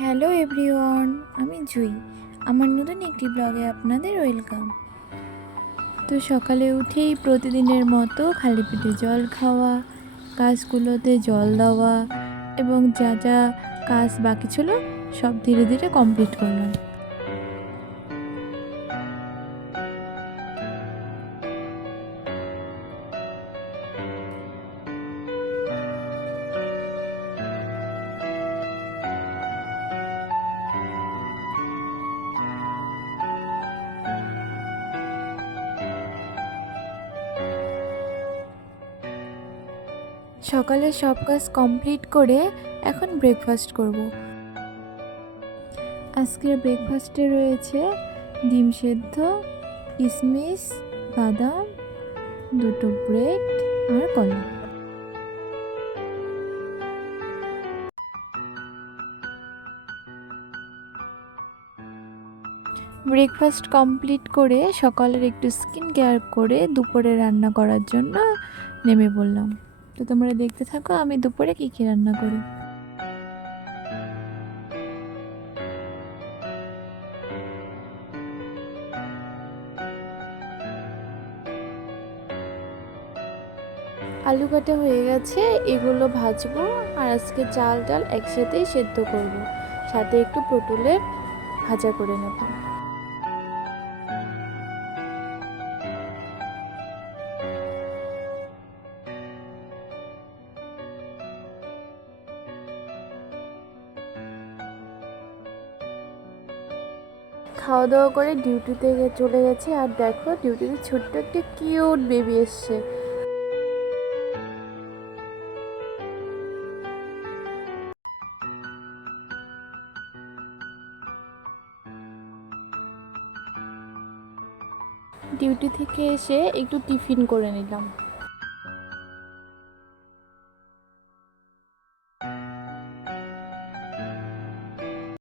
Hello everyone, আমি জুই। আমার নতুন একটি ব্লগে আপনাদের ওয়েলকাম। তো সকালে উঠেই প্রতিদিনের মতো খালি পেটে জল খাওয়া, গাছগুলোতে জল দেওয়া এবং যা যা কাজ বাকি ছিল সব ধীরে ধীরে কমপ্লিট করলাম। সকালে সব কাজ কমপ্লিট করে এখন ব্রেকফাস্ট করব। আজকের ব্রেকফাস্টে রয়েছে ডিম সেদ্ধ, কিশমিশ, বাদাম, দুটো ব্রেড আর কলা। ব্রেকফাস্ট কমপ্লিট করে সকালের একটু স্কিন কেয়ার করে দুপুরে রান্না করার জন্য নেমে পড়লাম। তো তোমরা দেখতে থাকো আমি দুপুরে কী কী রান্না করি। আলু কাটা হয়ে গেছে, এগুলো ভাজবো আর আজকে চাল ডাল একসাথেই সেদ্ধ করব, সাথে একটু পটলের ভাজা করে নেব। খাওয়া দাওয়া করে ডিউটিতে চলে গেছে, আর দেখো ডিউটিতে ছোট্ট একটা কিউট বেবি এসছে। ডিউটি থেকে এসে একটু টিফিন করে নিলাম।